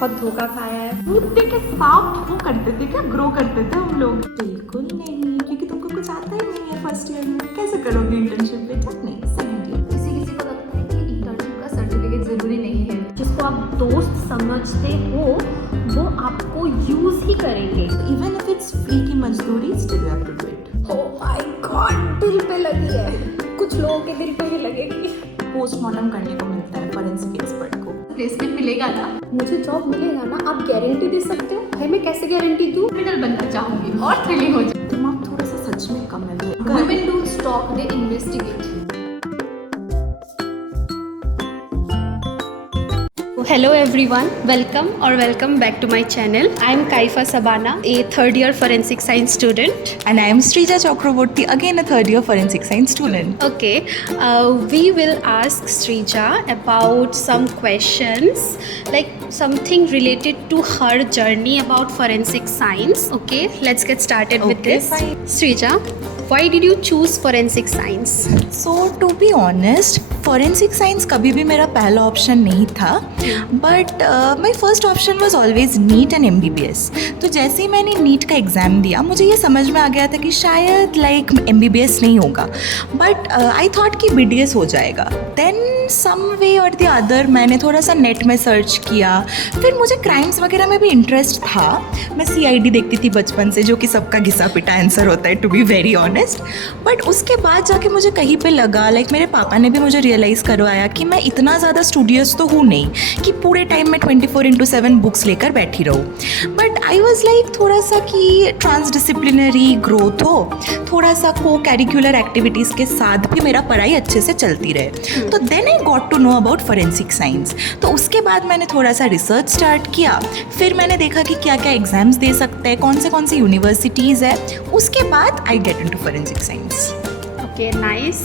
बहुत धोखा खाया है। दूध दे के सांप वो करते थे क्या, ग्रो करते थे हम लोग? बिल्कुल नहीं, क्योंकि तुमको कुछ आता ही नहीं है फर्स्ट ईयर में। कैसे करोगे इंटर्नशिप बेटा? नहीं, सेकंड ईयर। किसी किसी को लगता है कि इंटर्नशिप का सर्टिफिकेट जरूरी नहीं है। जिसको आप दोस्त समझते हो वो आपको यूज ही करेंगे। इवन इफ इट्स फ्री की मजदूरी, still you have to do it. Oh my god, दिल पे लगी है। कुछ लोगों के दिल पे भी लगेगी। पोस्टमार्टम करने को मिलता है फॉरेंसिक एक्सपर्ट को। प्लेसमेंट मिलेगा ना? मुझे जॉब मिलेगा ना? आप गारंटी दे सकते हो? भाई मैं कैसे गारंटी दूँ? क्रिमिनल बनना चाहूंगी और थ्रिलिंग हो जाए। दिमाग थोड़ा सा सच में कम है। Women don't stop, they investigate. Hello everyone, welcome back to my channel. I am Kaifa Sabana, a third year forensic science student. And I am Srija Chakraborty, again a third year forensic science student. Okay, we will ask Srija about some questions, like something related to her journey about forensic science. Okay, let's get started with Okay, this. fine. Srija, why did you choose forensic science? So to be honest, forensic science कभी भी मेरा पहला option नहीं था, but my first option was always neat and MBBS. तो जैसे ही मैंने NEET का एग्ज़ाम दिया मुझे ये समझ में आ गया था कि शायद लाइक MBBS नहीं होगा, बट आई थॉट कि BDS हो जाएगा. देन सम वे और द अदर मैंने थोड़ा सा नेट में सर्च किया. फिर मुझे क्राइम्स वगैरह में भी इंटरेस्ट था. मैं CID देखती थी बचपन से, जो कि सबका घिसा पिटा आंसर होता है, to be very honest. But उसके बाद जाके मुझे कहीं पे लगा, लाइक मेरे पापा ने भी मुझे रियलाइज़ करवाया कि मैं इतना ज़्यादा स्टूडियस तो हूँ नहीं कि पूरे टाइम में 24/7 बुक्स लेकर बैठी रहूँ. बट आई वॉज लाइक थोड़ा सा कि ट्रांसडिसिप्लिनरी ग्रोथ हो, थोड़ा सा को कैरिकुलर एक्टिविटीज़ के साथ भी मेरा पढ़ाई अच्छे से चलती रहे. तो then I got to know about forensic science. तो उसके बाद मैंने थोड़ा सा रिसर्च स्टार्ट किया. फिर मैंने देखा कि क्या क्या एग्ज़ाम्स दे सकते हैं, कौन सी यूनिवर्सिटीज़ है. उसके बाद I get into forensic science. Okay, nice.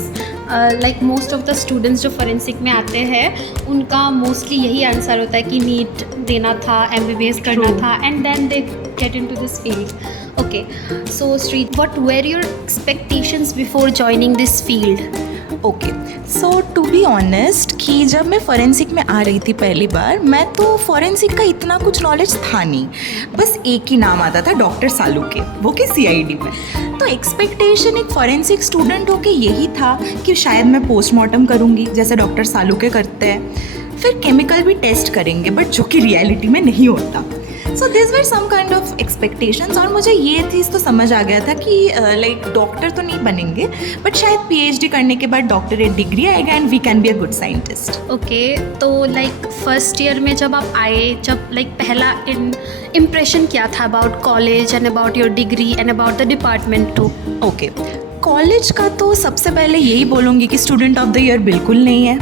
Like most of the students जो फोरेंसिक में आते हैं उनका मोस्टली यही आंसर होता है कि नीट देना था, MBBS करना True. था, and then they get into this field. Okay, so Shri, what were your expectations before joining this field? Okay, so to be honest कि जब मैं फोरेंसिक में आ रही थी पहली बार, मैं तो फोरेंसिक का इतना कुछ नॉलेज था नहीं. बस एक ही नाम आता था, डॉक्टर सालुके, वो कि CID में. तो एक्सपेक्टेशन एक फोरेंसिक स्टूडेंट होके यही था कि शायद मैं पोस्टमार्टम करूँगी जैसे डॉक्टर सालुके करते हैं, फिर केमिकल भी टेस्ट करेंगे, बट जो कि रियलिटी में नहीं होता. So this were some kind of expectations. और मुझे ये चीज़ तो समझ आ गया था कि लाइक डॉक्टर तो नहीं बनेंगे, बट शायद PhD करने के बाद डॉक्टरेट डिग्री आएगा and we can be a good scientist. Okay, तो लाइक फर्स्ट ईयर में जब आप आए, जब लाइक पहला इम्प्रेशन क्या था about college and about your degree and about the department too? Okay, college का तो सबसे पहले यही बोलूँगी कि स्टूडेंट ऑफ द ईयर बिल्कुल नहीं है.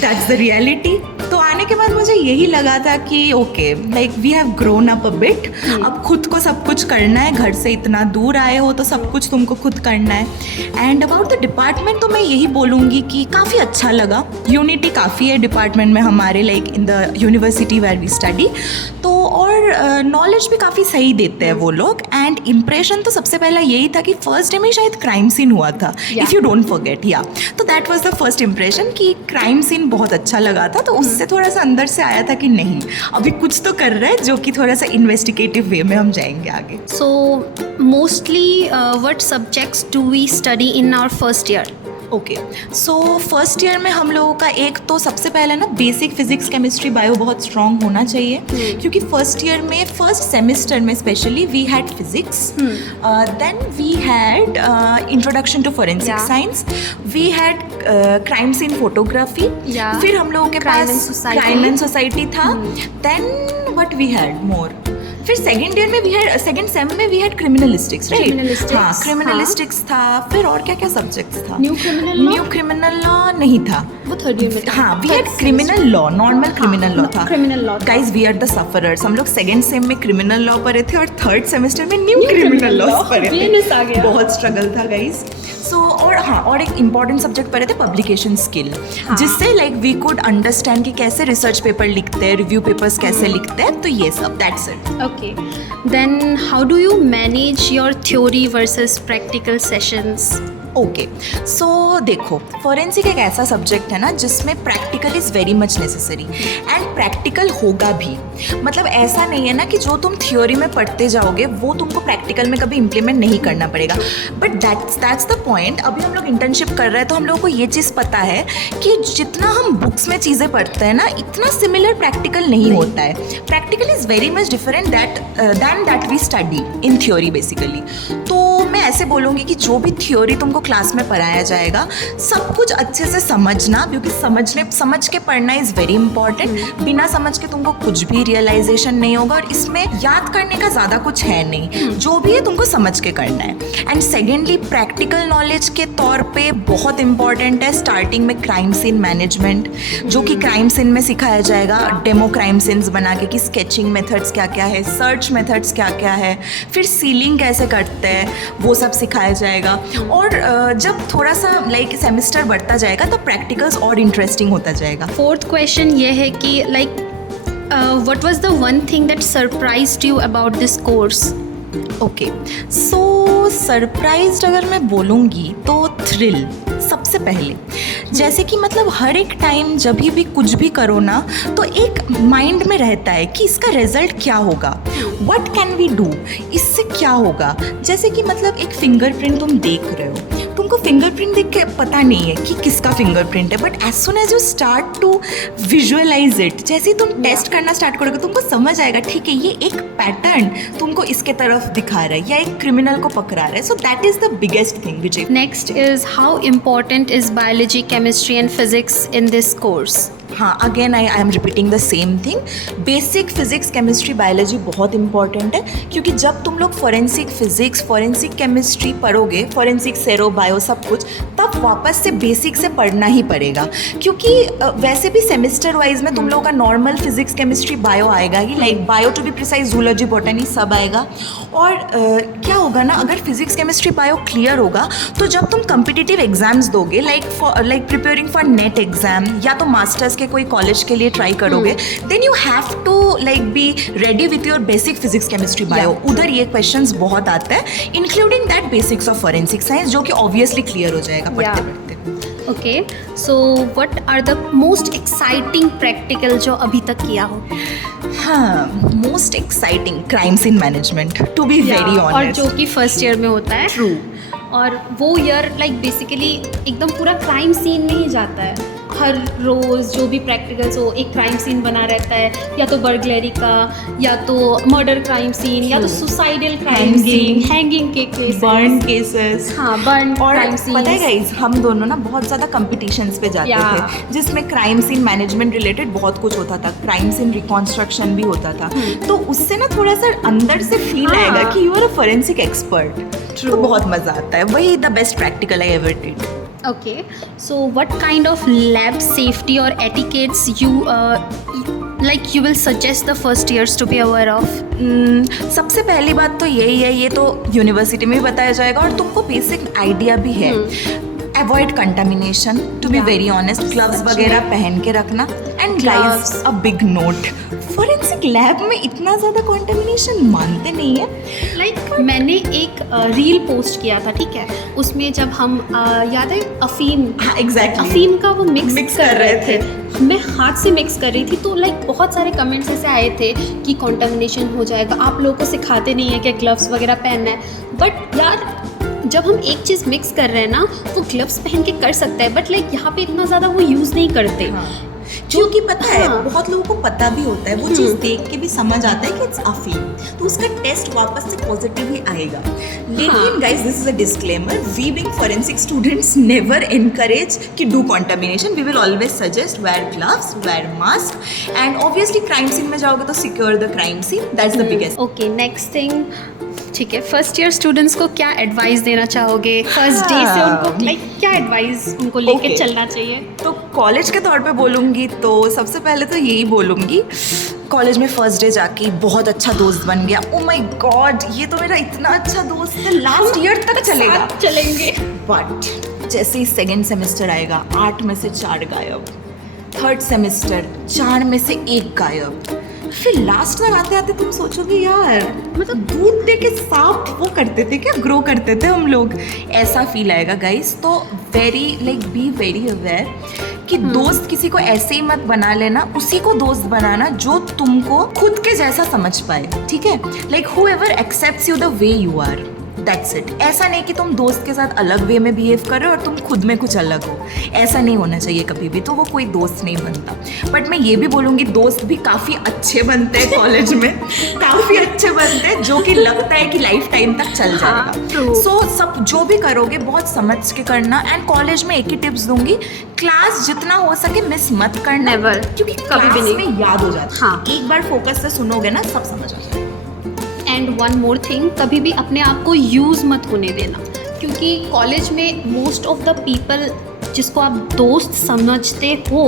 That's the reality. तो आने के बाद मुझे यही लगा था कि okay, like we have grown up a bit. अब खुद को सब कुछ करना है, घर से इतना दूर आए हो तो सब कुछ तुमको खुद करना है. एंड अबाउट द डिपार्टमेंट तो मैं यही बोलूँगी कि काफ़ी अच्छा लगा. यूनिटी काफ़ी है डिपार्टमेंट में हमारे, like in the university where we study. तो और नॉलेज भी काफ़ी सही देते हैं वो लोग. एंड इम्प्रेशन तो सबसे पहला यही था कि फर्स्ट डे में शायद क्राइम सीन हुआ था, इफ़ यू डोंट फॉरगेट. या तो that was the first impression कि क्राइम सीन बहुत अच्छा लगा था. तो उससे थोड़ा सा अंदर से आया था कि नहीं, अभी कुछ तो कर रहा है जो कि थोड़ा सा इन्वेस्टिगेटिव वे में हम जाएंगे आगे. So mostly what subjects do we study in our first year? Okay, so first year में हम लोगों का एक तो सबसे पहले ना बेसिक फिजिक्स, केमिस्ट्री, बायो बहुत स्ट्रॉन्ग होना चाहिए. क्योंकि फर्स्ट ईयर में, फर्स्ट सेमेस्टर में specially we had physics, then we had introduction to forensic science, we had crime scene photography, फिर हम लोगों के पास क्राइम एंड सोसाइटी था. Then what we had more, फिर सेकेंड ईयर में वी हैड, सेकेंड सेम में वी हैड क्रिमिनलिस्टिक्स, राइट? हाँ, क्रिमिनलिस्टिक्स था. फिर और क्या क्या सब्जेक्ट्स था? न्यू क्रिमिनल लॉ नहीं था, वो थर्ड ईयर में था. हाँ, we had criminal law, normal criminal law था. Criminal law, guys we are the sufferers. हम लोग सेकेंड सेम में क्रिमिनल लॉ पढ़े थे और थर्ड सेमेस्टर में न्यू क्रिमिनल लॉ पढ़े थे. बहुत स्ट्रगल था गाइज. सो और हाँ, और एक इम्पॉर्टेंट सब्जेक्ट पढ़े थे पब्लिकेशन स्किल, जिससे लाइक वी कुड अंडरस्टैंड कि कैसे रिसर्च पेपर लिखते हैं, रिव्यू पेपर्स कैसे लिखते हैं. तो ये सब, that's it. Okay, then how do you manage your theory versus practical sessions? Okay, so देखो, फॉरेंसिक एक ऐसा सब्जेक्ट है ना जिसमें practical is very much necessary, and practical होगा भी। मतलब ऐसा नहीं है ना कि जो तुम थ्योरी में पढ़ते जाओगे वो तुमको प्रैक्टिकल में कभी इम्प्लीमेंट नहीं करना पड़ेगा, बट दैट्स द पॉइंट। अभी हम लोग इंटर्नशिप कर रहे हैं तो हम लोगों को ये चीज़ पता है कि जितना हम बुक्स में चीज़ें पढ़ते हैं ना, इतना सिमिलर प्रैक्टिकल नहीं होता है। Practical is very much different than that we study in theory basically. तो मैं ऐसे बोलूँगी कि जो भी थ्योरी तुमको क्लास में पढ़ाया जाएगा, सब कुछ अच्छे से समझना, क्योंकि समझ के पढ़ना इज़ वेरी इंपॉर्टेंट। बिना समझ के तुमको कुछ भी रियलाइजेशन नहीं होगा, और इसमें याद करने का ज़्यादा कुछ है नहीं, जो भी है तुमको समझ के करना है। एंड सेकेंडली, प्रैक्टिकल नॉलेज के तौर पे बहुत इंपॉर्टेंट है स्टार्टिंग में क्राइम सीन मैनेजमेंट, जो कि क्राइम सीन में सिखाया जाएगा, डेमो क्राइम सीन्स बना के कि स्केचिंग मेथड्स क्या क्या है, सर्च मेथड्स क्या क्या है, फिर सीलिंग कैसे करते हैं वो सब सिखाया जाएगा। और जब थोड़ा सा लाइक सेमेस्टर बढ़ता जाएगा तो प्रैक्टिकल्स और इंटरेस्टिंग होता जाएगा। फोर्थ क्वेश्चन ये है कि like what was the one thing that surprised you about this course? Okay, so surprised अगर मैं बोलूँगी तो थ्रिल सबसे पहले। जैसे कि मतलब हर एक टाइम जब भी कुछ भी करो ना, तो एक माइंड में रहता है कि इसका रिजल्ट क्या होगा, व्हाट कैन वी डू, इससे क्या होगा। जैसे कि मतलब एक फिंगरप्रिंट तुम देख रहे हो, तुमको फिंगरप्रिंट देख के पता नहीं है कि किसका फिंगरप्रिंट है, but as soon as you start to visualise it, जैसे ही तुम टेस्ट करना स्टार्ट करोगे तुमको समझ आएगा, ठीक है ये एक पैटर्न तुमको इसके तरफ दिखा रहा है या एक क्रिमिनल को पकड़ा रहा है। So that is the biggest thing which next is how important is biology, chemistry and physics in this course? हाँ, again I am repeating the same thing. Basic physics, chemistry, biology बहुत important है, क्योंकि जब तुम लोग forensic physics, forensic chemistry पढ़ोगे, forensic sero bio सब कुछ, तब वापस से बेसिक से पढ़ना ही पड़ेगा, क्योंकि वैसे भी सेमेस्टर वाइज में तुम लोगों का नॉर्मल फिजिक्स, केमिस्ट्री, बायो आएगा ही, like bio to be precise, zoology, botany सब आएगा। और क्या होगा ना, अगर फिजिक्स, केमिस्ट्री, बायो क्लियर होगा तो जब तुम कम्पिटिटिव एग्जाम्स दोगे, like preparing for net exam या तो मास्टर्स के कोई कॉलेज के लिए ट्राई करोगे, then you have to like be ready with your basic physics, chemistry, bio. उधर ये क्वेश्चंस बहुत आते हैं, including that basics of forensic science, जो कि ऑब्वियसली क्लियर हो जाएगा पढ़ते पढ़ते। Okay, so what are the most exciting practical जो अभी तक किया हो? हाँ, most exciting crime scene management, to be very honest, और जो कि फर्स्ट ईयर में होता है। ट्रू। और वो ईयर लाइक बेसिकली एकदम पूरा क्राइम सीन में ही जाता है। हर रोज़ जो भी प्रैक्टिकल्स हो, एक क्राइम सीन बना रहता है, या तो बर्गलरी का, या तो मर्डर क्राइम सीन, या तो सुसाइडल क्राइम सीन, हैंगिंग के केसेस, बर्न केसेस। हाँ, बर्न और क्राइम सीन। पता है गाइस, हम दोनों ना बहुत ज़्यादा कंपटीशंस पे जाते थे, जिसमें क्राइम सीन मैनेजमेंट रिलेटेड बहुत कुछ होता था, क्राइम सीन रिकॉन्स्ट्रक्शन भी होता था। तो उससे ना थोड़ा सा अंदर से फील आएगा कि you are a forensic expert. तो बहुत मज़ा आता है, वही the best practical I ever did. Okay, so what kind of lab safety or etiquettes you will suggest the first years to be aware of? सबसे पहली बात तो यही है, ये तो यूनिवर्सिटी में भी बताया जाएगा और तुमको बेसिक आइडिया भी है। Avoid contamination, to be very honest, gloves वगैरह पहन के रखना। And guys, a big note, forensic lab में इतना ज़्यादा कंटामिनेशन मानते नहीं है। लाइक मैंने एक रील पोस्ट किया था, ठीक है, उसमें जब हम याद है अफीम, हाँ एग्जैक्टली, अफीम का वो मिक्स कर रहे थे, थे। मैं हाथ से मिक्स कर रही थी, तो लाइक बहुत सारे कमेंट्स ऐसे आए थे कि कंटामिनेशन हो जाएगा, आप लोगों को सिखाते नहीं है कि ग्लव्स वगैरह पहनना है। बट यार, जब हम एक चीज़ मिक्स कर रहे हैं ना, वो ग्लव्स पहन के कर सकता है, बट लाइक यहाँ पे इतना ज़्यादा वो यूज़ नहीं करते। हाँ। क्योंकि पता है, बहुत लोगों को पता भी होता है, वो चीज़ देख के भी समझ आता है कि इट्स अफीम, तो उसका टेस्ट वापस से पॉजिटिव ही आएगा। लेकिन guys, this is a disclaimer, we being forensic students never encourage कि do contamination. We will always suggest wear gloves, wear mask, and obviously crime scene में जाओगे तो secure the crime scene, that's the biggest. Okay, next thing, ठीक है, first year students को क्या advice देना चाहोगे? फर्स्ट डे से उनको लाइक क्या एडवाइस उनको लेके चलना चाहिए? तो कॉलेज के तौर पे बोलूँगी तो सबसे पहले तो यही बोलूँगी, कॉलेज में फर्स्ट डे जाके बहुत अच्छा दोस्त बन गया, ओ माय गॉड ये तो मेरा इतना अच्छा दोस्त है, लास्ट ईयर तक चलेगा, चलेंगे। बट जैसे ही सेकेंड सेमेस्टर आएगा, 8 में से 4 गायब, थर्ड सेमेस्टर 4 में से 1 गायब, फिर लास्ट तक आते आते तुम सोचोगे यार मतलब दूध दे के सांप वो करते थे क्या, ग्रो करते थे हम लोग, ऐसा फील आएगा गाइस। तो बी वेरी अवेयर कि दोस्त किसी को ऐसे ही मत बना लेना, उसी को दोस्त बनाना जो तुमको खुद के जैसा समझ पाए, ठीक है। Like whoever accepts you the way you are, that's it। ऐसा नहीं कि तुम दोस्त के साथ अलग वे में बिहेव कर रहे हो और तुम खुद में कुछ अलग हो, ऐसा नहीं होना चाहिए कभी भी, तो वो कोई दोस्त नहीं बनता। बट मैं ये भी बोलूँगी दोस्त भी काफ़ी अच्छे बनते हैं कॉलेज में, काफ़ी अच्छे बनते हैं जो कि लगता है कि लाइफ टाइम तक चल जाएगा। सो सब जो भी करोगे बहुत समझ के करना। एंड कॉलेज में एक ही टिप्स दूंगी, क्लास जितना हो सके मिस मत करना, Never, क्योंकि कभी भी क्लास नहीं। में याद हो जाता है। हाँ। एक बार फोकस से सुनोगे ना सब समझ आ जाएगा। एंड वन मोर थिंग, कभी भी अपने आप को यूज़ मत होने देना, क्योंकि कॉलेज में मोस्ट ऑफ द पीपल जिसको आप दोस्त समझते हो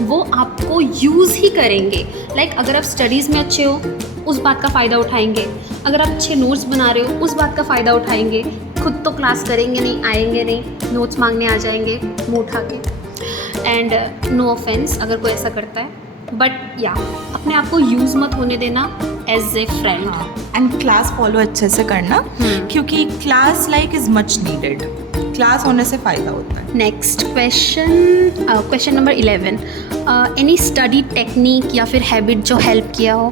वो आपको यूज़ ही करेंगे। लाइक अगर आप स्टडीज़ में अच्छे हो उस बात का फ़ायदा उठाएंगे, अगर आप अच्छे नोट्स बना रहे हो उस बात का फ़ायदा उठाएंगे, खुद तो क्लास करेंगे नहीं, आएंगे नहीं, नोट्स मांगने आ जाएंगे मुँह उठा के। एंड नो ऑफेंस अगर कोई ऐसा करता है, बट या अपने आप को यूज़ मत होने देना as a friend. And class follow अच्छे से करना, क्योंकि class like is much needed, class होने से फ़ायदा होता है। Next question number 11, any study technique या फिर हैबिट जो हेल्प किया हो?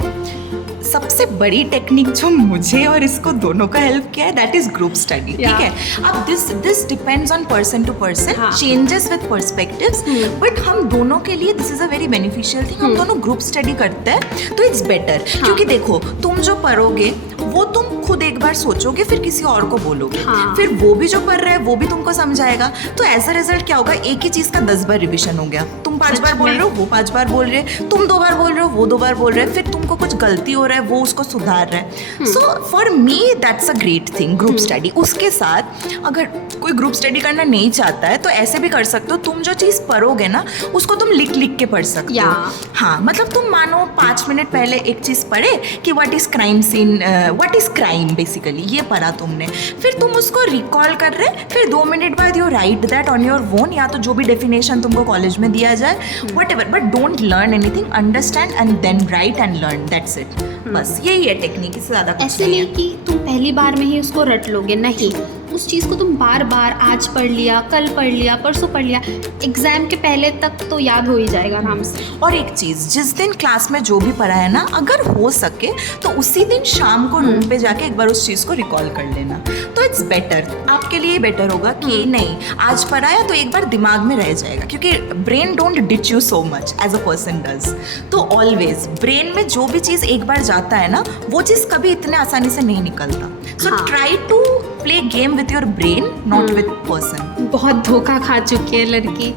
सबसे बड़ी टेक्निक जो मुझे और इसको दोनों का हेल्प किया है दैट इज ग्रुप स्टडी, ठीक है। अब this depends on person to person, changes with perspectives, but हम दोनों के लिए this is a very beneficial thing. हम दोनों ग्रुप स्टडी करते हैं तो इट्स बेटर, क्योंकि देखो तुम जो पढ़ोगे वो तुम खुद एक बार सोचोगे फिर किसी और को बोलोगे, फिर वो भी जो पढ़ रहा है वो भी तुमको समझाएगा, तो एज अ रिजल्ट क्या होगा, एक ही चीज़ का 10 बार रिविजन हो गया। तुम 5 बार बोल रहे हो, वो 5 बार बोल रहे, तुम 2 बार बोल रहे हो, वो 2 बार बोल रहे, फिर तुमको कुछ गलती हो रहा है वो उसको सुधार रहा है। So for me that's a great thing group study. उसके साथ अगर कोई ग्रुप स्टडी करना नहीं चाहता है तो ऐसे भी कर सकते हो, तुम जो चीज़ पढ़ोगे ना उसको तुम लिख लिख के पढ़ सकते हो। हाँ, मतलब तुम मानो 5 मिनट पहले एक चीज़ पढ़े कि what is crime scene, what is crime basically, ये पढ़ा तुमने, फिर तुम उसको रिकॉल कर रहे, फिर 2 मिनट बाद you right that on your own, या तो जो भी डेफिनेशन तुमको कॉलेज में दिया जाए, whatever, but don't learn anything, understand and then write and learn, that's it. बस यही है टेक्निक, इससे ज़्यादा कुछ ऐसे नहीं कि तुम पहली बार में ही उसको रट लोगे, नहीं, उस चीज़ को तुम बार बार आज पढ़ लिया, कल पढ़ लिया, परसों पढ़ लिया, एग्ज़ाम के पहले तक तो याद हो ही जाएगा आराम से। और एक चीज़, जिस दिन क्लास में जो भी पढ़ा है ना, अगर हो सके तो उसी दिन शाम को रूम पे जाके एक बार उस चीज़ को रिकॉल कर लेना, तो इट्स बेटर, आपके लिए बेटर होगा कि नहीं आज पढ़ाया तो एक बार दिमाग में रह जाएगा, क्योंकि brain don't ditch you so much as a person does. तो ऑलवेज ब्रेन में जो भी चीज़ एक बार जाता है ना वो चीज़ कभी इतने आसानी से नहीं निकलता। So try to play game with your brain, not with person. बहुत धोखा खा चुकी है लड़की।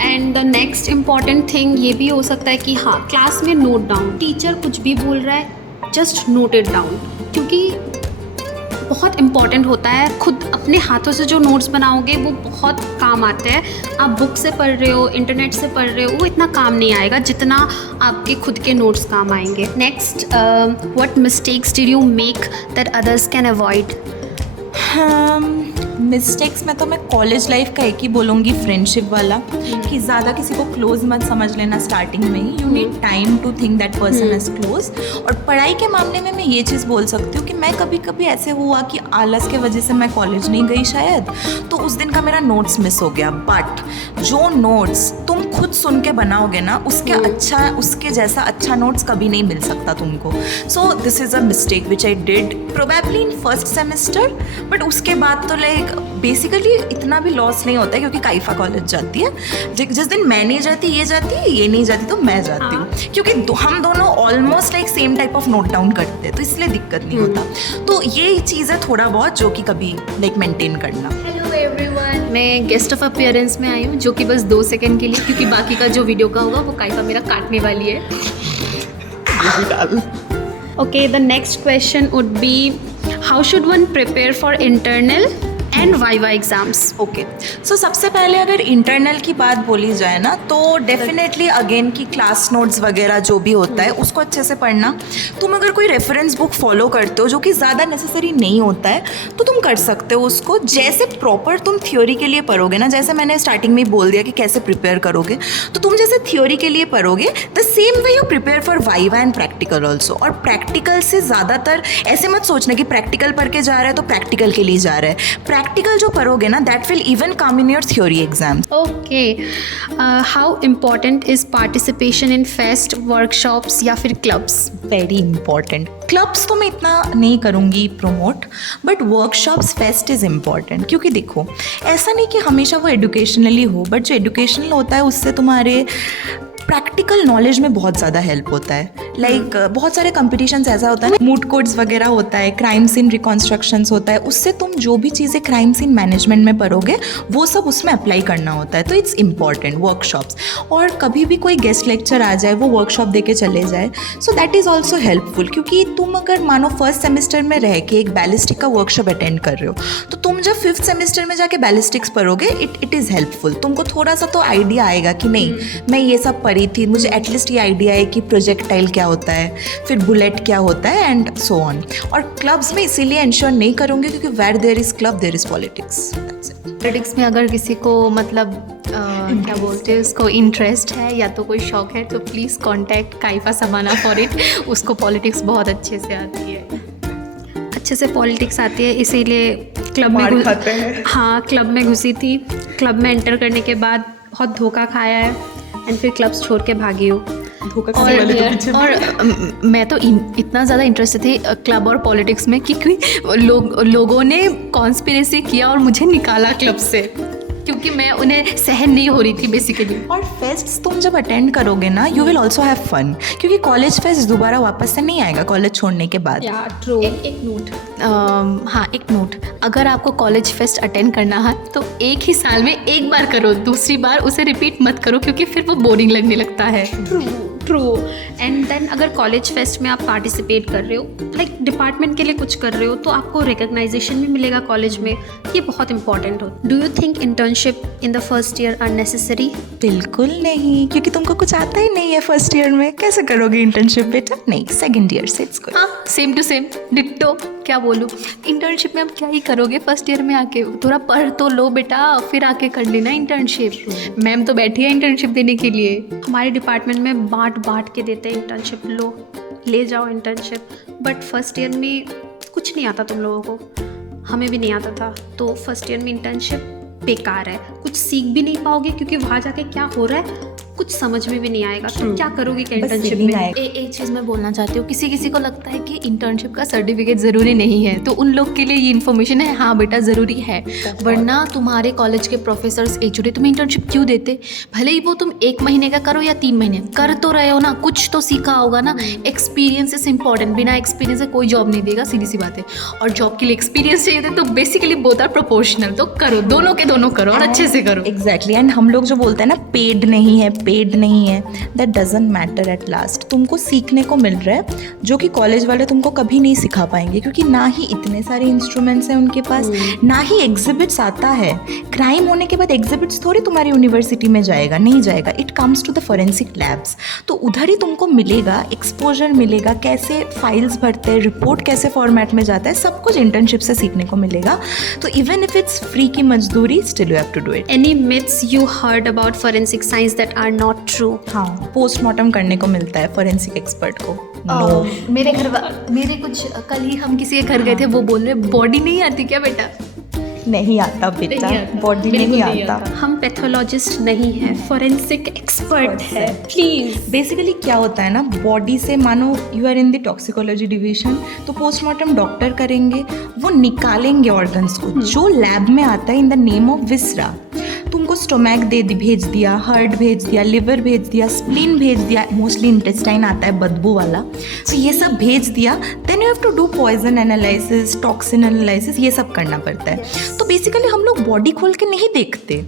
And the next important thing ये भी हो सकता है कि हाँ, क्लास में नोट डाउन, टीचर कुछ भी बोल रहा है जस्ट नोट इट डाउन, क्योंकि बहुत इम्पॉर्टेंट होता है। खुद अपने हाथों से जो नोट्स बनाओगे वो बहुत काम आते हैं। आप बुक से पढ़ रहे हो, इंटरनेट से पढ़ रहे हो, वो इतना काम नहीं आएगा जितना आपके खुद के नोट्स काम आएंगे। Next, what mistakes did you make that others can avoid? Mistakes में तो मैं कॉलेज लाइफ का एक ही बोलूँगी, फ्रेंडशिप वाला, कि ज़्यादा किसी को क्लोज मत समझ लेना स्टार्टिंग में ही, you need time to think that person is close. और पढ़ाई के मामले में मैं ये चीज़ बोल सकती हूँ कि मैं कभी कभी ऐसे हुआ कि आलस के वजह से मैं कॉलेज नहीं गई शायद, तो उस दिन का मेरा नोट्स मिस हो गया, बट जो नोट्स तुम खुद सुन के बनाओगे ना उसके जैसा अच्छा नोट्स कभी नहीं मिल सकता तुमको। So this is a mistake which I did probably in first semester, but उसके बाद तो लाइक बेसिकली इतना भी लॉस नहीं होता है, क्योंकि काइफा कॉलेज जाती है, जिस दिन मैं नहीं जाती ये नहीं जाती तो मैं जाती हूँ, क्योंकि हम दोनों almost like same type of note down करते हैं, तो इसलिए दिक्कत नहीं होता। तो ये चीज़ है थोड़ा बहुत जो कि कभी लाइक मेंटेन करना। हेलो एवरीवन, मैं गेस्ट ऑफ अपीयरेंस में आई हूँ, जो कि बस 2 सेकंड के लिए, क्योंकि बाकी का जो वीडियो का होगा वो काइफा मेरा काटने वाली है। Okay, the next question would be, how should one prepare for internal and Viva exams. Okay so सबसे पहले अगर इंटरनल की बात बोली जाए ना तो डेफिनेटली अगेन की क्लास नोट्स वगैरह जो भी होता है उसको अच्छे से पढ़ना. तुम अगर कोई रेफरेंस बुक फॉलो करते हो जो कि ज़्यादा नेसेसरी नहीं होता है तो तुम कर सकते हो उसको. जैसे प्रॉपर तुम थ्योरी के लिए पढ़ोगे ना, जैसे मैंने स्टार्टिंग में बोल दिया कि कैसे प्रिपेयर करोगे, तो तुम जैसे थ्योरी के लिए पढ़ोगे the same way you prepare for viva and practical also. और प्रैक्टिकल से ज़्यादातर ऐसे मत सोचना कि प्रैक्टिकल पढ़ के जा रहा है तो प्रैक्टिकल के लिए जा रहा है. प्रैक्टिकल जो पढ़ोगे ना that will even come in your theory exam. Okay. How important is participation in fest, workshops या फिर clubs? Very important. क्लब्स तो मैं इतना नहीं करूँगी promote, but workshops fest is important. क्योंकि देखो ऐसा नहीं कि हमेशा वो एजुकेशनली हो, बट जो एजुकेशनल होता है उससे तुम्हारे प्रैक्टिकल नॉलेज में बहुत ज़्यादा हेल्प होता है. लाइक बहुत सारे कंपटीशंस ऐसा होता है ना, मूड कोड्स वगैरह होता है, क्राइम सीन रिकॉन्स्ट्रक्शंस होता है, उससे तुम जो भी चीज़ें क्राइम सीन मैनेजमेंट में पढ़ोगे वो सब उसमें अप्लाई करना होता है. तो इट्स इम्पॉर्टेंट वर्कशॉप्स. और कभी भी कोई गेस्ट लेक्चर आ जाए वो वर्कशॉप दे के चले जाए, so that is also helpful. क्योंकि तुम अगर मानो फर्स्ट सेमेस्टर में रह के एक बैलिस्टिक का वर्कशॉप अटेंड कर रहे हो तो तुम जब फिफ्थ सेमेस्टर में जाके बैलिस्टिक्स पढ़ोगे इट इज़ हेल्पफुल. तुमको थोड़ा सा तो आइडिया आएगा कि नहीं मैं ये सब पढ़ी थी, मुझे एटलीस्ट ये आइडिया है कि प्रोजेक्टाइल क्या होता है, फिर बुलेट क्या होता है एंड सो ऑन. और क्लब्स में इसीलिए इंश्योर नहीं करूँगी क्योंकि where there is club there is politics. Politics में अगर किसी को मतलब क्या बोलते हैं उसको इंटरेस्ट है या तो कोई शौक है तो प्लीज़ कांटेक्ट काइफा समाना फॉर इट. उसको पॉलिटिक्स बहुत अच्छे से आती है. अच्छे से पॉलिटिक्स आती है, इसीलिए क्लब में हाँ क्लब में घुसी थी. क्लब में एंटर करने के बाद बहुत धोखा खाया है एंड फिर क्लब्स छोड़ के भागी हूँ. और मैं तो इतना ज़्यादा इंटरेस्टेड थी क्लब और पॉलिटिक्स में कि लोगों ने कॉन्स्पिरेसी किया और मुझे निकाला क्लब से क्योंकि मैं उन्हें सहन नहीं हो रही थी बेसिकली. और फेस्ट तुम जब अटेंड करोगे ना you will also have fun. क्योंकि कॉलेज फेस्ट दोबारा वापस से नहीं आएगा कॉलेज छोड़ने के बाद. एक नोट हाँ एक नोट, अगर आपको कॉलेज फेस्ट अटेंड करना है तो एक ही साल में एक बार करो, दूसरी बार उसे रिपीट मत करो क्योंकि फिर वो बोरिंग लगने लगता है. ट्रू. एंड देन अगर कॉलेज फेस्ट में आप पार्टिसिपेट कर रहे हो, लाइक डिपार्टमेंट के लिए कुछ कर रहे हो, तो आपको रिकग्नाइजेशन भी मिलेगा कॉलेज में. ये बहुत इंपॉर्टेंट हो. Do you think internship in the first year are necessary? बिल्कुल नहीं, क्योंकि तुमको कुछ आता ही नहीं है फर्स्ट ईयर में. कैसे करोगे इंटर्नशिप बेटा? नहीं, सेकंड ईयर से इट्स गुड. हाँ सेम टू सेम डिट्टो. क्या बोलूँ, इंटर्नशिप में आप क्या ही करोगे फर्स्ट ईयर में आके. थोड़ा पढ़ तो लो बेटा, फिर आके कर लेना इंटर्नशिप. मैम तो बैठी है इंटर्नशिप देने के लिए. हमारे डिपार्टमेंट में बांट के देते हैं इंटर्नशिप. लो ले जाओ इंटर्नशिप. बट फर्स्ट ईयर में कुछ नहीं आता तुम लोगों को, हमें भी नहीं आता था. तो फर्स्ट ईयर में इंटर्नशिप बेकार है. कुछ सीख भी नहीं पाओगे क्योंकि वहाँ जाके क्या हो रहा है कुछ समझ में भी नहीं आएगा. तुम क्या करोगे क्या इंटर्नशिप में? एक चीज़ मैं बोलना चाहती हूँ, किसी को लगता है कि इंटर्नशिप का सर्टिफिकेट ज़रूरी नहीं है, तो उन लोग के लिए ये इन्फॉर्मेशन है. हाँ बेटा ज़रूरी है, वरना तुम्हारे कॉलेज के प्रोफेसर्स एचओडी तुम्हें इंटर्नशिप क्यों देते? भले ही वो तुम 1 महीने का करो या 3 महीने कर तो रहे हो ना, कुछ तो सीखा होगा ना. Experience is important. बिना एक्सपीरियंस से कोई जॉब नहीं देगा, सीधी सी बात है. और जॉब के लिए एक्सपीरियंस चाहिए तो बेसिकली बोथ आर प्रोपोर्शनल. तो करो, दोनों के दोनों करो और अच्छे से करो. एग्जैक्टली. एंड हम लोग जो बोलते हैं ना पेड नहीं है, that doesn't matter at last. तुमको सीखने को मिल रहा है जो कि कॉलेज वाले तुमको कभी नहीं सिखा पाएंगे, क्योंकि ना ही इतने सारे इंस्ट्रूमेंट्स हैं उनके पास, ना ही एग्जिबिट्स आता है. क्राइम होने के बाद एग्जिबिट्स थोड़ी तुम्हारी यूनिवर्सिटी में जाएगा, नहीं जाएगा. It comes to the forensic labs. तो उधर ही तुमको मिलेगा, एक्सपोजर मिलेगा, कैसे फाइल्स भरते हैं, रिपोर्ट कैसे फॉर्मेट में जाता है, सब कुछ इंटर्नशिप से सीखने को मिलेगा. तो इवन इफ इट्स फ्री की मजदूरी, still you have to do it. Any myths you heard about forensic science that are not true? हाँ, पोस्टमार्टम करने को मिलता है फोरेंसिक एक्सपर्ट को. No. मेरे कुछ कल ही हम किसी के घर गए थे, वो बोल रहे बॉडी नहीं आती क्या बेटा? नहीं आता बेटा, बॉडी नहीं आता. हम पैथोलॉजिस्ट नहीं हैं, फोरेंसिक एक्सपर्ट है. प्लीज. बेसिकली क्या होता है ना, बॉडी से मानो you are in the toxicology division, तो पोस्टमार्टम डॉक्टर करेंगे, वो निकालेंगे ऑर्गन्स को जो लैब में आता है इन द नेम ऑफ विसरा. तुमको स्टोमैक भेज दिया, हार्ट भेज दिया, लिवर भेज दिया, स्प्लीन भेज दिया, मोस्टली इंटेस्टाइन आता है बदबू वाला. तो ये सब भेज दिया, then you have to do poison analysis, toxin analysis, ये सब करना पड़ता है. तो बेसिकली हम लोग बॉडी खोल के नहीं देखते.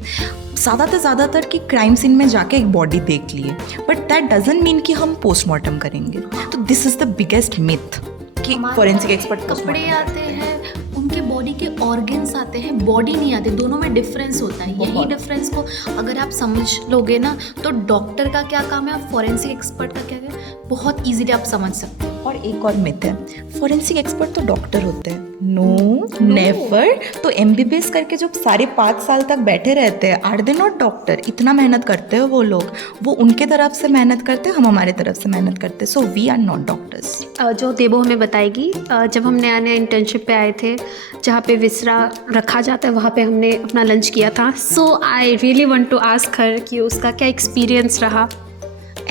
ज़्यादातर कि क्राइम सीन में जाके एक बॉडी देख लिए, बट दैट डजंट मीन कि हम पोस्टमार्टम करेंगे. तो this is the biggest myth कि फोरेंसिक एक्सपर्ट कपड़े आते हैं, उनके बॉडी बॉडी के ऑर्गन्स आते हैं, बॉडी नहीं आते, दोनों में डिफरेंस होता है। यही डिफरेंस को अगर आप समझ लोगे ना तो डॉक्टर का क्या काम है और फॉरेंसिक एक्सपर्ट का क्या है, बहुत इजीली आप समझ सकते हो। और एक और मिथ है, फॉरेंसिक एक्सपर्ट तो डॉक्टर होते हैं। No, never. तो MBBS करके जो सारे 5 साल तक बैठे रहते हैं, आर दे नॉट डॉक्टर? इतना मेहनत करते हैं वो लोग, वो उनके तरफ से मेहनत करते हैं, हम हमारे तरफ से मेहनत करते हैं। So we are not doctors. जो देबो हमें बताएगी, जब हम नया नया इंटर्नशिप पे आए थे, जहाँ पे विसरा रखा जाता है, वहाँ पे हमने अपना लंच किया था। So I really want to ask her कि उसका क्या एक्सपीरियंस रहा।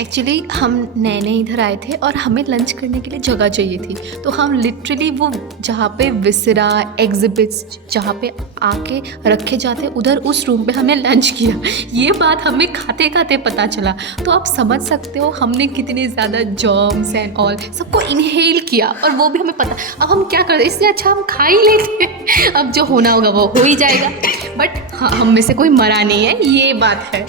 एक्चुअली हम नए नए इधर आए थे और हमें लंच करने के लिए जगह चाहिए थी, तो हम लिटरली वो जहाँ पे विसरा एग्जिबिट्स जहाँ पे आके रखे जाते उधर उस रूम पे हमने लंच किया। ये बात हमें खाते खाते पता चला, तो आप समझ सकते हो हमने कितने ज़्यादा जर्म्स एंड ऑल सबको इनहेल किया, और वो भी हमें पता। अब हम क्या करते, इससे अच्छा हम खा ही लेते हैं। अब जो होना होगा वो हो ही जाएगा, बट हाँ, हम में से कोई मरा नहीं है, ये बात है।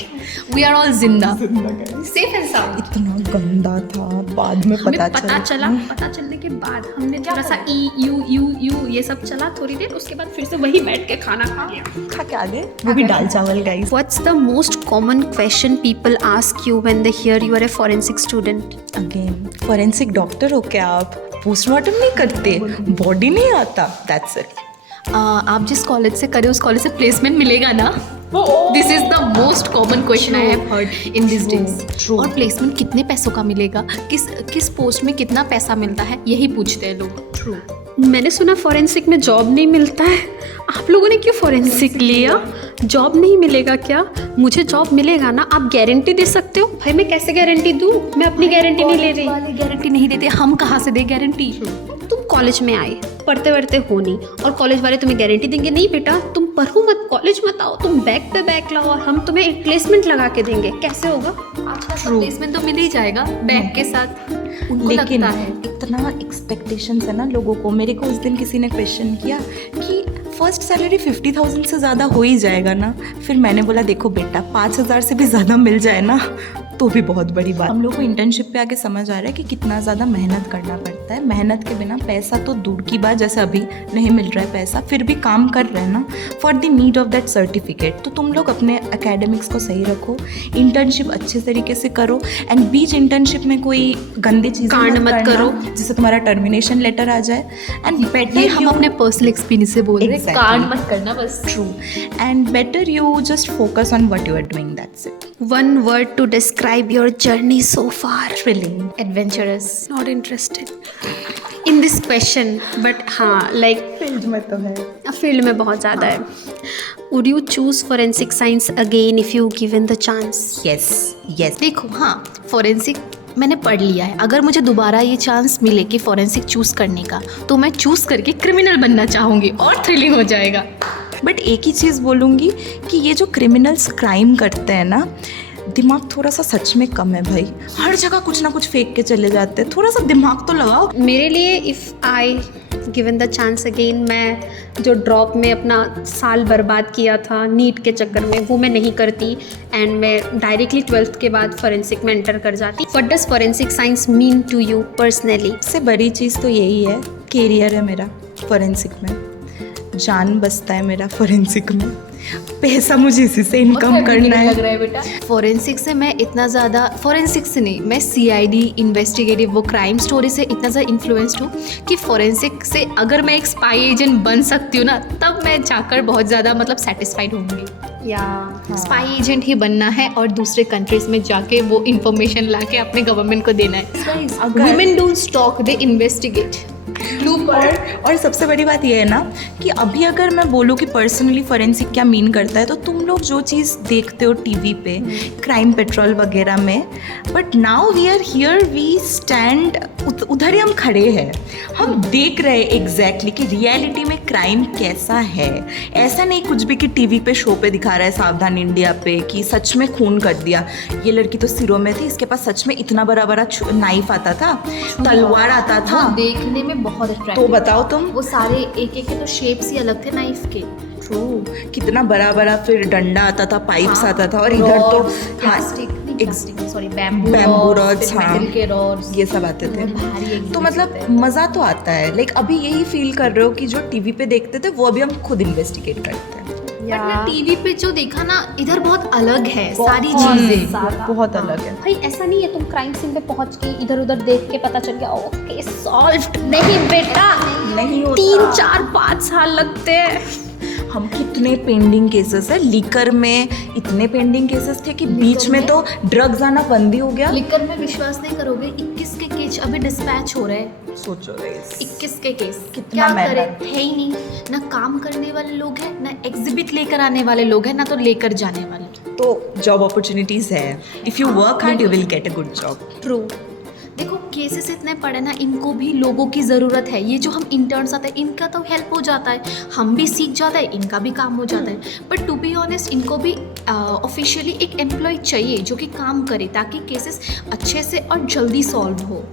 वी आर ऑल जिंदा, सेफ एंड साउंड। इतना गंदा था, बाद में पता चला। पता चलने के बाद हमने थोड़ा सा यू ये सब चला थोड़ी देर, उसके बाद फिर से वही बैठ के खाना खा लिया। खा के आगे, वो भी दाल चावल guys. What's the most common question people ask you when they hear you are a forensic student? Again, forensic doctor हो क्या आप? पोस्टमार्टम नहीं करते? बॉडी नहीं आता? That's it. आप जिस कॉलेज से करे उस कॉलेज से प्लेसमेंट मिलेगा ना? This is the most common question I have heard in this days. और प्लेसमेंट कितने पैसों का मिलेगा, किस पोस्ट में कितना पैसा मिलता है, यही पूछते हैं लोग। ट्रू। मैंने सुना फॉरेंसिक में जॉब नहीं मिलता है। आप लोगों ने क्यों फॉरेंसिक लिया? जॉब नहीं मिलेगा क्या? मुझे जॉब मिलेगा ना, आप गारंटी दे सकते हो? भाई मैं कैसे गारंटी दूँ? मैं अपनी गारंटी नहीं ले रही। वाले गारंटी नहीं देते, हम कहाँ से दे गारंटी? तुम कॉलेज में आए, पढ़ते वढ़ते हो नहीं, और कॉलेज वाले तुम्हें गारंटी देंगे नहीं बेटा तुम पढ़ो मत, कॉलेज मत आओ, तुम बैक पे बैक लाओ और हम तुम्हें एक प्लेसमेंट लगा के देंगे। कैसे होगा? आपका प्लेसमेंट तो मिल ही जाएगा बैग के साथ। उनको लेकिन लगता है इतना एक्सपेक्टेशंस है ना लोगों को। मेरे को उस दिन किसी ने क्वेश्चन किया कि फर्स्ट सैलरी 50,000 से ज़्यादा हो ही जाएगा ना? फिर मैंने बोला देखो बेटा, 5,000 से भी ज़्यादा मिल जाए ना तो भी बहुत बड़ी बात। हम लोग को इंटर्नशिप पे आके समझ आ रहा है कि कितना ज़्यादा मेहनत करना पड़ता है। मेहनत के बिना पैसा तो दूर की बात, जैसे अभी नहीं मिल रहा है पैसा, फिर भी काम कर रहे हैं ना for the need of that certificate. तो तुम लोग अपने एकेडमिक्स को सही रखो, इंटर्नशिप अच्छे तरीके से करो, एंड बीच इंटर्नशिप में कोई गंदी चीज़ कांड मत करो जिससे तुम्हारा टर्मिनेशन लेटर आ जाए। एंड बेटर हम अपने पर्सनल एक्सपीरियंस से बोल रहे हैं, कांड मत करना बस। True. And better you just focus on what you are doing, that's it. One word to describe your journey so far. Thrilling. Adventurous. Not interested in this question, but हाँ like field में तो है, field में बहुत ज़्यादा है। Would you choose forensic science again if you given the chance? Yes, yes. देखो हाँ, फॉरेंसिक मैंने पढ़ लिया है, अगर मुझे दोबारा ये चांस मिले कि फॉरेंसिक चूज़ करने का, तो मैं चूज़ करके क्रिमिनल बनना चाहूँगी और थ्रिलिंग हो जाएगा। बट एक ही चीज़ बोलूँगी कि ये जो क्रिमिनल्स क्राइम करते हैं ना, दिमाग थोड़ा सा सच में कम है भाई। हर जगह कुछ ना कुछ फेंक के चले जाते हैं, थोड़ा सा दिमाग तो लगाओ। मेरे लिए if I given the chance again, मैं जो ड्रॉप में अपना साल बर्बाद किया था नीट के चक्कर में, वो मैं नहीं करती एंड मैं डायरेक्टली 12th के बाद फॉरेंसिक में एंटर कर जाती। What does forensic science mean to you personally? सबसे बड़ी चीज़ तो यही है, कैरियर है मेरा फॉरेंसिक में, जान बसता है मेरा फॉरेंसिक में, पैसा मुझे इसी से इनकम करना है। लग रहा है बेटा, फॉरेंसिक से मैं इतना ज़्यादा, फॉरेंसिक से नहीं, मैं CID इन्वेस्टिगेटिव वो क्राइम स्टोरी से इतना ज़्यादा इन्फ्लुएंस्ड हूँ कि फॉरेंसिक से अगर मैं एक स्पाई एजेंट बन सकती हूँ ना, तब मैं जाकर बहुत ज़्यादा मतलब सेटिस्फाइड होंगी। या स्पाई एजेंट ही बनना है और दूसरे कंट्रीज में जाके वो इन्फॉर्मेशन लाके अपने गवर्नमेंट को देना है। Women don't stock, they investigate. और सबसे बड़ी बात यह है ना कि अभी अगर मैं बोलूँ कि पर्सनली फॉरेंसिक क्या मीन करता है, तो तुम लोग जो चीज़ देखते हो टीवी पे, क्राइम पेट्रोल वगैरह में, but now we are here, we stand, उधर ही हम खड़े हैं, हम देख रहे हैं एग्जैक्टली कि रियलिटी में क्राइम कैसा है। ऐसा नहीं कुछ भी कि टीवी पे शो पे दिखा रहा है सावधान इंडिया पे कि सच में खून कर दिया, ये लड़की तो सिरों में थी, इसके पास सच में इतना बड़ा बड़ा नाइफ आता था, तलवार आता था। देखने में बहुत तो बताओ तुम वो सारे एक एक के तो शेप्स ही अलग थे नाइफ के। ट्रू, कितना बड़ा बड़ा फिर डंडा आता था, पाइप्स आता था, और इधर तो बैम्बू रॉड्स, हाँ मेटल के रॉड्स, ये सब आते थे। भारी तो मतलब मज़ा तो आता है। लाइक अभी यही फील कर रहे हो कि जो टीवी पे देखते थे वो अभी हम खुद इन्वेस्टिगेट करते हैं। बट ना टीवी पे जो देखा ना, इधर बहुत अलग है सारी चीजें, बहुत अलग है भाई। ऐसा नहीं है तुम क्राइम सीन पे पहुंच के इधर उधर देख के पता चल गया ओके सॉल्व्ड, नहीं बेटा, नहीं होता। 3 4 5 साल लगते हैं। हम कितने पेंडिंग केसेस है, लीकर में इतने पेंडिंग केसेस थे कि बीच में तो ड्रग्स आना बंद ही हो गया। लिकर में विश्वास नहीं करोगे, 21 के केस अभी डिस्पैच हो रहे हैं। सोचो 21 के केस, कितना क्या करे, मेहनत। है ही नहीं, ना काम करने वाले लोग हैं, ना एग्जिबिट लेकर आने वाले लोग हैं, ना तो लेकर जाने वाले। तो जॉब अपॉर्चुनिटीज है, if you work hard you will get a good job. True. देखो केसेस इतने पड़े ना, इनको भी लोगों की ज़रूरत है। ये जो हम इंटर्न्स आते हैं इनका तो हेल्प हो जाता है, हम भी सीख जाता है, इनका भी काम हो जाता है। बट टू बी ऑनेस्ट इनको भी ऑफिशियली एक एम्प्लॉय चाहिए जो कि काम करे, ताकि केसेस अच्छे से और जल्दी सॉल्व हो।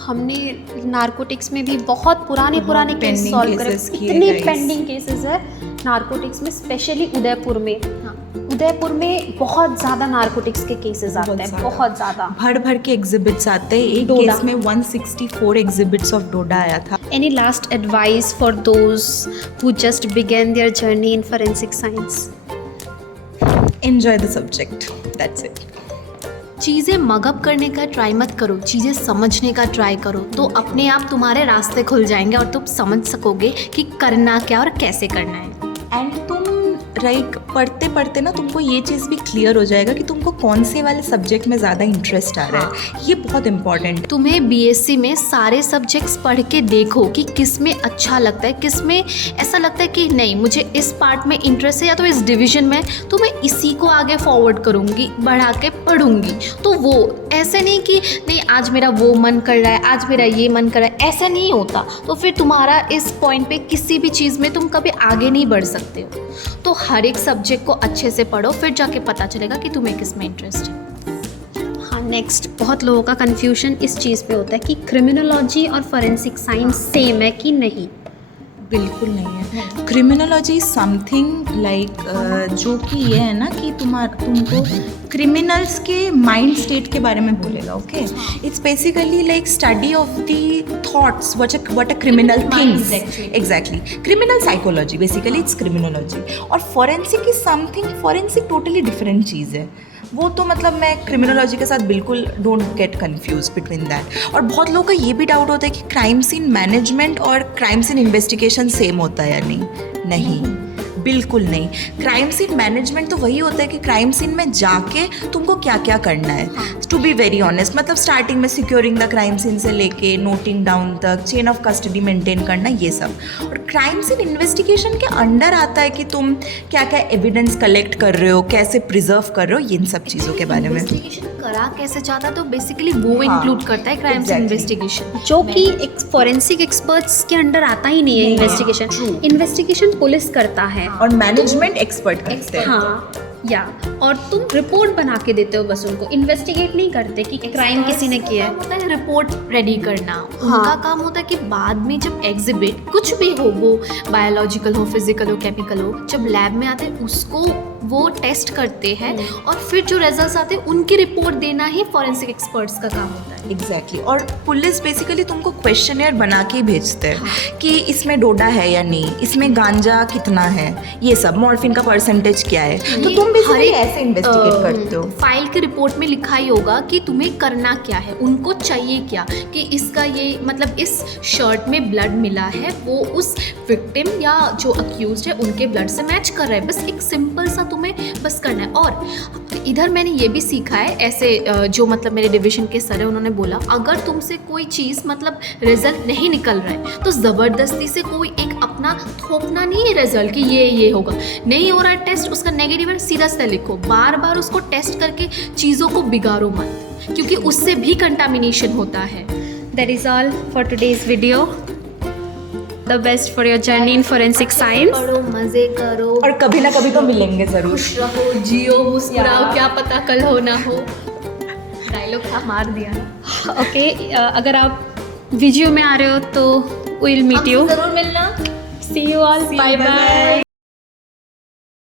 हमने नारकोटिक्स में भी बहुत पुराने केस pending सॉल्व करे, cases किए इतने guys। पेंडिंग केसेस है नारकोटिक्स में, स्पेशली उदयपुर में। हाँ। उदयपुर में बहुत ज़्यादा नारकोटिक्स के केसेस आते हैं, बहुत ज़्यादा। भर भर के एग्जिबिट्स आते हैं। एक डोडा। केस में 164 एग्जिबिट्स ऑफ डोडा आया था। Any last advice for those who just began their journey in forensic science? Enjoy the subject, that's it. चीज़ें मगअप करने का ट्राई मत करो, चीज़ें समझने का ट्राई करो, तो अपने आप तुम्हारे रास्ते खुल जाएंगे और तुम समझ सकोगे कि करना क्या और कैसे करना है। एंड तुम लाइक पढ़ते पढ़ते ना तुमको ये चीज़ भी क्लियर हो जाएगा कि तुमको कौन से वाले सब्जेक्ट में ज़्यादा इंटरेस्ट आ रहा है। ये बहुत इंपॉर्टेंट है। तुम्हें बीएससी में सारे सब्जेक्ट्स पढ़ के देखो कि किस में अच्छा लगता है, किस में ऐसा लगता है कि नहीं मुझे इस पार्ट में इंटरेस्ट है या तो इस डिवीजन में, तो मैं इसी को आगे फॉरवर्ड करूँगी, बढ़ा के पढ़ूंगी। तो वो ऐसे नहीं कि नहीं आज मेरा वो मन कर रहा है, आज मेरा ये मन कर रहा है, ऐसा नहीं होता। तो फिर तुम्हारा इस पॉइंट पे किसी भी चीज़ में तुम कभी आगे नहीं बढ़ सकते हो। तो हर एक सब्जेक्ट को अच्छे से पढ़ो, फिर जाके पता चलेगा कि तुम्हें किस में इंटरेस्ट है। हाँ, नेक्स्ट बहुत लोगों का कंफ्यूजन इस चीज़ पे होता है कि क्रिमिनोलॉजी और फोरेंसिक साइंस सेम है कि नहीं। बिल्कुल नहीं है। क्रिमिनोलॉजी समथिंग लाइक जो कि ये है ना कि तुमको क्रिमिनल्स के माइंड स्टेट के बारे में बोलेगा। Okay, it's basically like study of the thoughts, what a criminal things. Exactly, criminal psychology basically it's criminology. और forensic is something, forensic totally different चीज़ है वो। तो मतलब मैं क्रिमिनोलॉजी के साथ बिल्कुल don't get confuse between that. और बहुत लोगों का ये भी डाउट होता है कि क्राइम सीन मैनेजमेंट और क्राइम सीन इन्वेस्टिगेशन सेम होता है या नहीं। बिल्कुल नहीं। क्राइम सीन मैनेजमेंट तो वही होता है कि क्राइम सीन में जाके तुमको क्या क्या करना है। टू बी वेरी ऑनेस्ट, मतलब स्टार्टिंग में सिक्योरिंग द क्राइम सीन से लेके नोटिंग डाउन तक, चेन ऑफ कस्टडी मेंटेन करना, ये सब। और क्राइम सीन इन्वेस्टिगेशन के अंडर आता है कि तुम क्या क्या एविडेंस कलेक्ट कर रहे हो, कैसे प्रिजर्व कर रहे हो, इन सब चीज़ों के बारे में। इन्वेस्टिगेशन करा कैसे जाता है, तो बेसिकली वो इंक्लूड करता है क्राइम सीन इन्वेस्टिगेशन, जो कि एक फोरेंसिक एक्सपर्ट्स के अंडर आता ही नहीं है। इन्वेस्टिगेशन इन्वेस्टिगेशन पुलिस करता है और मैनेजमेंट एक्सपर्ट करते हैं। हाँ, या और तुम रिपोर्ट बना के देते हो, बस उनको इन्वेस्टिगेट नहीं करते कि क्राइम किसी ने किया है। होता है रिपोर्ट रेडी करना। उनका काम होता है कि बाद में जब एग्जिबिट कुछ भी हो, वो बायोलॉजिकल हो, फिजिकल हो, केमिकल हो, जब लैब में आते हैं उसको वो टेस्ट करते हैं और फिर जो रिजल्ट्स आते हैं उनकी रिपोर्ट देना ही फॉरेंसिक एक्सपर्ट्स का काम होता है। एग्जैक्टली। और पुलिस बेसिकली तुमको क्वेश्चनेयर बना के ही भेजते हैं कि इसमें डोडा है या नहीं, इसमें गांजा कितना है, ये सब मॉर्फिन का परसेंटेज क्या है। तो तुम बेसिकली ऐसे इन्वेस्टिगेट करते हो। फाइल की रिपोर्ट में लिखा ही होगा कि तुम्हें करना क्या है, उनको चाहिए क्या, कि इसका ये मतलब इस शर्ट में ब्लड मिला है, वो उस विक्टिम या जो अक्यूज्ड है उनके ब्लड से मैच कर रहा है। बस एक सिंपल सा तुम्हें बस करना है। और इधर मैंने ये भी सीखा है, ऐसे जो मतलब मेरे डिवीजन के सर है उन्होंने बोला अगर तुमसे कोई चीज़ मतलब रिजल्ट नहीं निकल रहा है तो ज़बरदस्ती से कोई एक अपना थोपना नहीं है रिजल्ट कि ये होगा। नहीं हो रहा है टेस्ट, उसका नेगेटिव है, सीधा सीधा लिखो। बार बार उसको टेस्ट करके चीज़ों को बिगाड़ो मत, क्योंकि उससे भी कंटामिनेशन होता है। That is all for today's video. The best for your journey in forensic science. पढ़ो, मजे करो और कभी ना कभी तो मिलेंगे ज़रूर। खुश रहो, जियो, मुस्कुराओ, क्या पता कल हो ना हो। डायलॉग था मार दिया। ओके, अगर आप वीडियो में आ रहे हो तो विल मीट यू. जरूर मिलना. See you all. Bye bye.